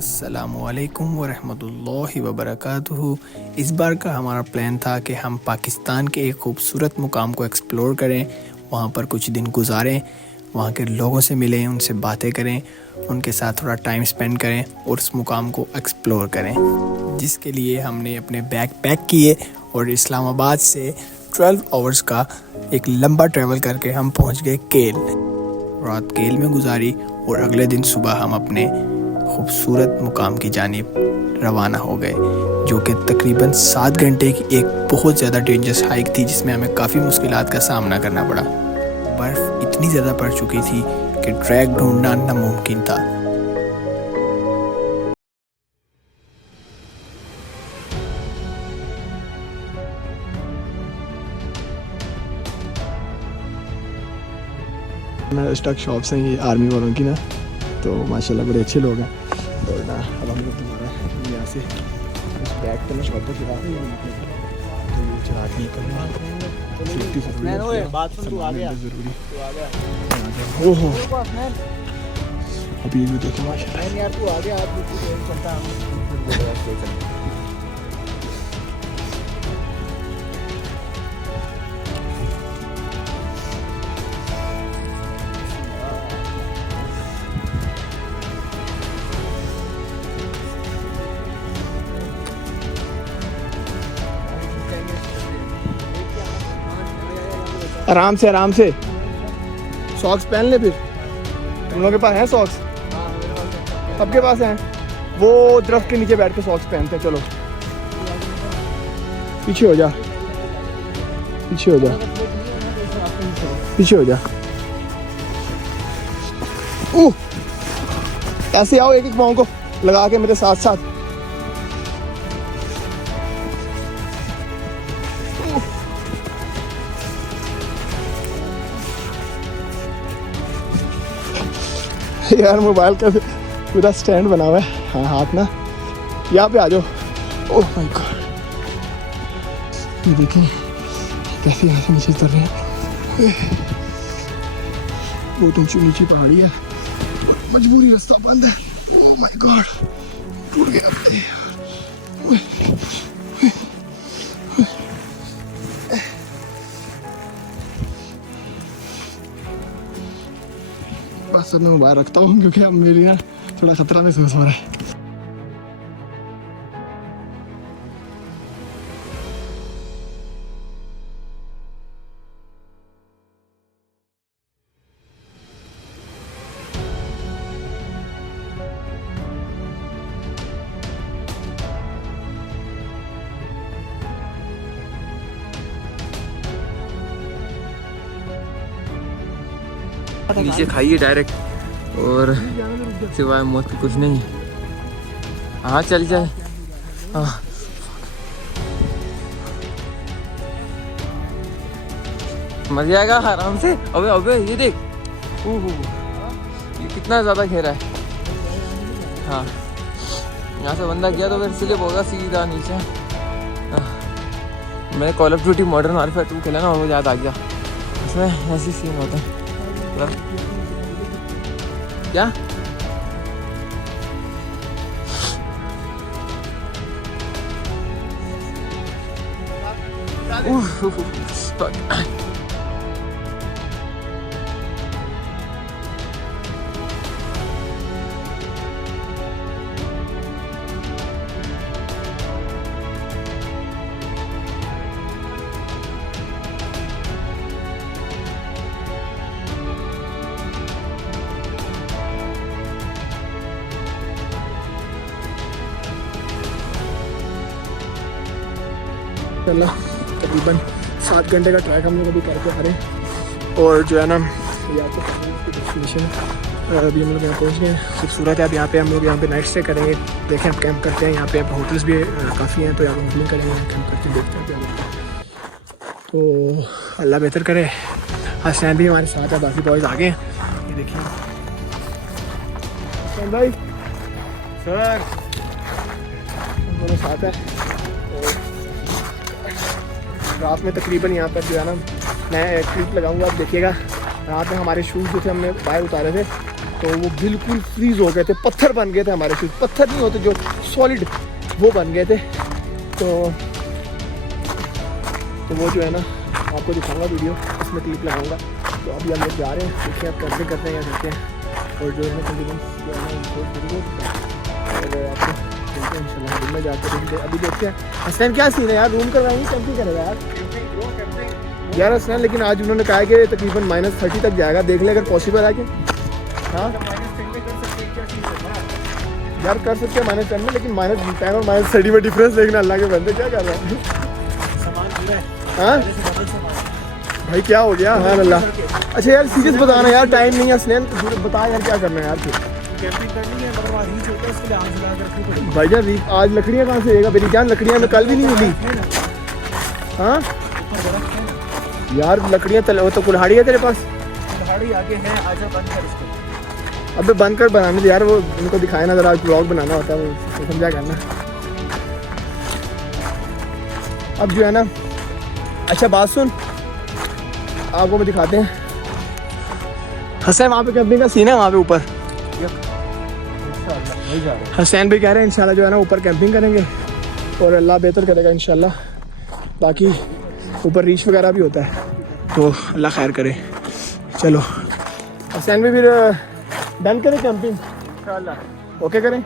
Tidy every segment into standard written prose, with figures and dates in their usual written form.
अस्सलामुअलैकुम वरहमतुल्लाहि वबरकातुहू। इस बार का हमारा प्लान था कि हम पाकिस्तान के एक खूबसूरत मुकाम को एक्सप्लोर करें, वहाँ पर कुछ दिन गुजारें, वहाँ के लोगों से मिलें, उनसे बातें करें, उनके साथ थोड़ा टाइम स्पेंड करें और उस मुकाम को एक्सप्लोर करें। जिसके लिए हमने अपने बैग पैक किए और इस्लामाबाद से 12 आवर्स का एक लंबा ट्रैवल करके हम पहुँच गए केल। रात केल में गुजारी और अगले दिन सुबह हम अपने खूबसूरत मुकाम की जानिब रवाना हो गए, जो कि तकरीबन 7 घंटे की एक बहुत ज़्यादा डेंजरस हाइक थी, जिसमें हमें काफ़ी मुश्किलात का सामना करना पड़ा। बर्फ़ इतनी ज़्यादा पड़ चुकी थी कि ट्रैक ढूंढना नामुमकिन था। मैं स्टॉक शॉप्स हैं ये आर्मी वालों की ना, तो माशाल्लाह बड़े अच्छे लोग हैं। और ना अब हम लोग तुम्हारा यहाँ से उस बैग पे ना शॉप पर चला रहे हैं, तो ये चला के निकलना सेफ्टी ज़रूरी। ओहो अभी ये देखो माशाल्लाह यार, तू आ गया चलता आराम से सॉक्स पहन ले। फिर तुम लोगों के पास हैं सॉक्स? सबके पास हैं। वो दरख्त के नीचे बैठ के सॉक्स पहनते हैं। चलो पीछे हो जा, पीछे हो जा, पीछे हो जा। ऐसे आओ, एक एक पाँव को लगा के मेरे साथ साथ। यार मोबाइल का पूरा स्टैंड बना हुआ है। हाँ हाथ ना यहाँ पे आ जाओ। ओह माय गॉड, ये देखिए कैसे यहाँ से नीचे उतर रहे हैं। बहुत ऊंची नीची पहाड़ी है, मजबूरी रास्ता बंद है। ओह माय गॉड, टूट गया। बस अब मैं मोबाइल रखता हूँ क्योंकि अब मेरी ना थोड़ा खतरा महसूस हो रहा है। नीचे खाइए डायरेक्ट, और सिवाय मौत की कुछ नहीं। हाँ चल जाए। हाँ मर जाएगा आराम से। अबे अबे ये देख, ये कितना ज़्यादा घेरा है। हाँ यहाँ से बंदा गया तो फिर स्लिप होगा सीधा नीचे। मैं call of duty modern warfare 2 खेला ना, और वो याद आ गया। इसमें ऐसी सीन होता है। क्या तकरीबन 7 घंटे का ट्रैक हम लोग अभी करके आ रहे हैं। और जो है ना तो ये आपको की डेस्टिनेशन है। और अभी हम लोग यहाँ पहुँच गए हैं, खूबसूरत है। अब यहाँ पे हम लोग यहाँ पे नाइट स्टे करेंगे। देखें अब कैंप करते हैं यहाँ पे। अब होटल्स भी काफ़ी हैं, तो यहाँ पर होटलिंग करेंगे, कैंप करके देखते हैं क्या। तो अल्लाह बेहतर करे। हसनैन भी हमारे साथ है, बाकी बॉयज़ आगे हैं। ये देखिए हसनैन भाई सर दोनों साथ है। और रात में तकरीबन यहाँ पर जो है ना मैं एक क्लिप लगाऊंगा, आप देखिएगा। रात में हमारे शूज़ जो थे हमने बाहर उतारे थे तो वो बिल्कुल फ्रीज़ हो गए थे, पत्थर बन गए थे हमारे शूज़। पत्थर नहीं होते जो सॉलिड, वो बन गए थे। तो वो जो है ना आपको दिखाऊंगा वीडियो, इसमें क्लिप लगाऊंगा। तो अभी हम लोग जा रहे हैं, देखिए आप कैसे करते हैं या करते हैं। और जो है कंटिन्यूस जो है ना और आपको इंशाल्लाह रूम में जाकर अभी देखते हैं। हसनैन क्या सीन है यार, रूम करवाएंगे कैंपिंग करेगा यार हसनैन। लेकिन आज उन्होंने कहा कि तकरीबन -30 तक जाएगा, देख ले अगर पॉसिबल है कि हाँ यार कर सकते हैं -10 में, लेकिन -10 और -30 में डिफरेंस देखना। अल्लाह के बंदे क्या कर रहे हैं। हाँ भाई क्या हो गया। हाँ अल्लाह। अच्छा यार सीरियस बताना यार, टाइम नहीं है हसनैन, बता यार क्या करना है यार। फिर कैंपिंग करनी है, मतलब रीच होता है, इसके लिए आग जला कर रखनी पड़ेगी। भाई जान आज लकड़ियाँ कहाँ से देगा? मेरी जान लकड़ियाँ में कल भी नहीं मिली। हाँ यार लकड़ियाँ वो तो कुल्हाड़ी है तेरे पास? कुल्हाड़ी आगे है, आजा बंद कर इसको। अबे बंद कर बनाने दे यार, वो उनको दिखाया ना जरा, ब्लॉग बनाना होता है वो समझा करना। अब जो है ना, अच्छा बात सुन, आपको मैं दिखाते हैं। हसैन वहाँ पे कैंपिंग का सीन है, वहाँ पे ऊपर हसैन भी कह रहे हैं इंशाल्लाह जो है ना ऊपर कैंपिंग करेंगे और अल्लाह बेहतर करेगा इंशाल्लाह। बाकी ऊपर रीच वगैरह भी होता है, तो अल्लाह खैर करे। चलो हसैन भी फिर डन करें कैंपिंग इंशाल्लाह, ओके करें,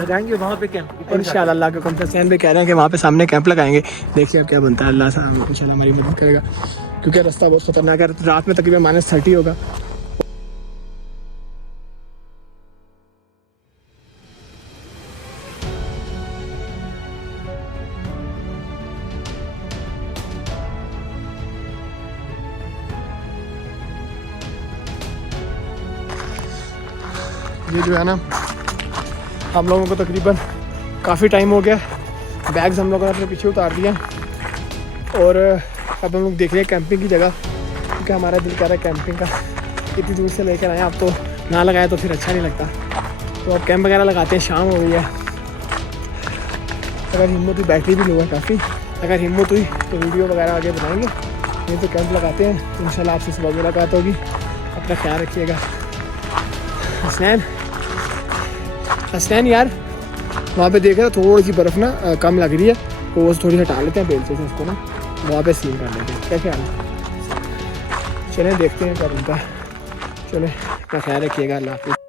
लगाएंगे वहाँ पे कैंप इंशाल्लाह। अल्लाह का कम हसैन भी कह रहे हैं कि वहाँ पे सामने कैंप लगाएंगे। देखिए अब क्या बनता है, अल्लाह साहब इंशाल्लाह हमारी मदद करेगा, क्योंकि रास्ता बहुत ख़तरनाक है। रात में तकरीबन -30 होगा। ये जो है ना हम लोगों को तकरीबन काफ़ी टाइम हो गया, बैग्स हम लोगों ने अपने पीछे उतार दिया और अब हम लोग देख रहे हैं कैंपिंग की जगह, क्योंकि हमारा दिल कर रहा है कैंपिंग का। इतनी दूर से लेकर आए, अब तो ना लगाए तो फिर अच्छा नहीं लगता। तो अब कैंप वगैरह लगाते हैं, शाम हो गई है। अगर हिम्मत हुई, बैटरी भी लो है काफ़ी, अगर हिम्मत हुई तो वीडियो वगैरह आगे बनाएंगे, नहीं तो कैंप लगाते हैं इंशाल्लाह। आपसे सुबह मुलाकात होगी, अपना ख्याल रखिएगा। हसनैन यार वहाँ पे देख रहे हो थोड़ी सी बर्फ़ ना कम लग रही है, तो वो थोड़ी हटा लेते हैं बेल्ट से उसको ना, वहाँ पे सीन कर लेते हैं। क्या ख्याल है? चलें देखते हैं क्या बनता है। चलें अपना ख्याल रखिएगा, अल्लाह हाफ़िज़।